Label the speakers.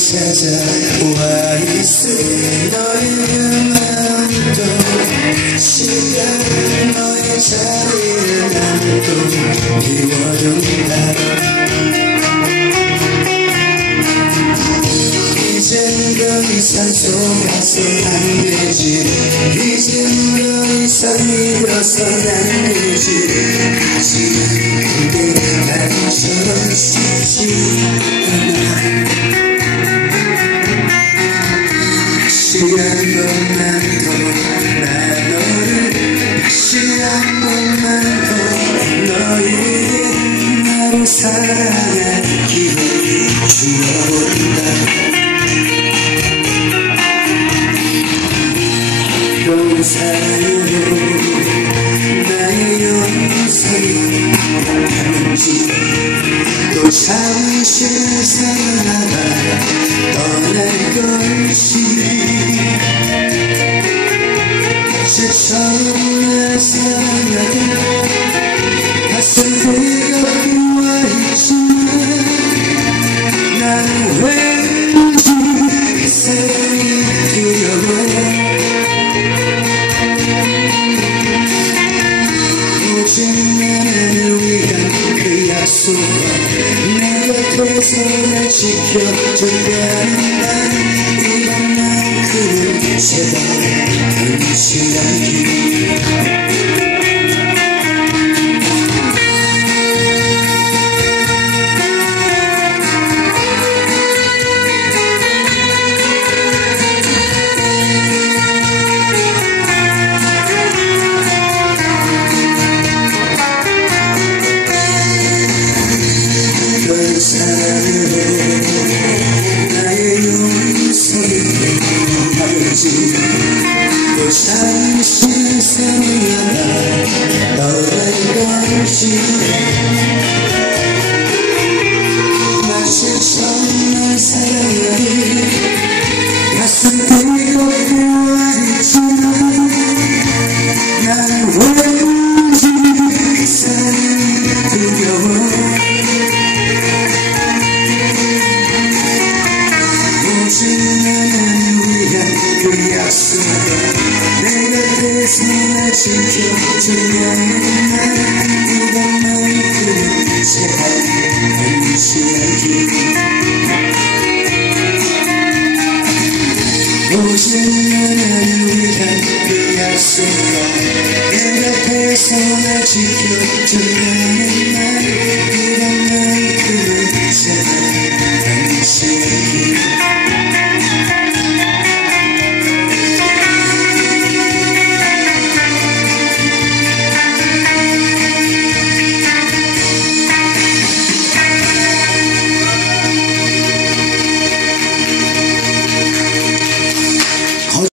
Speaker 1: 찾아와 있을 너의 마음도 시간 너의 자리를 또 비워둔다 이젠 더 이상 속아선 안 되지. 이젠 더 이상 밀어선 안 되지. 하지만 그대 나처럼 쉽지 않아. 사랑할 기회를 주어본다 그 사이로 나의 영상이 가는지 또 잠시 살아가 떠날 것이 지쳐온 내 사랑은 가슴 날 지켜준다는 말 이번만큼은 제발 않기 잠시 사랑하다 곁에서 날 지켜주